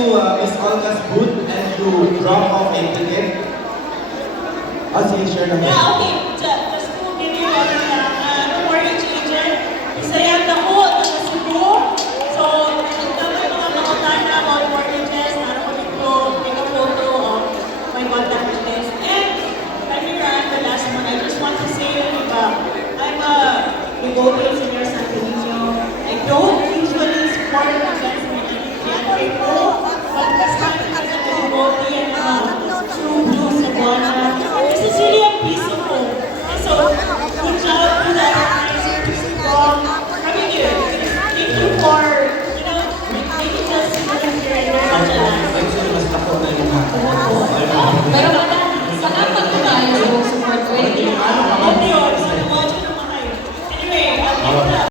Miss Olga's booth and you drop off a ticket. Sige, share lang. Yeah, okay.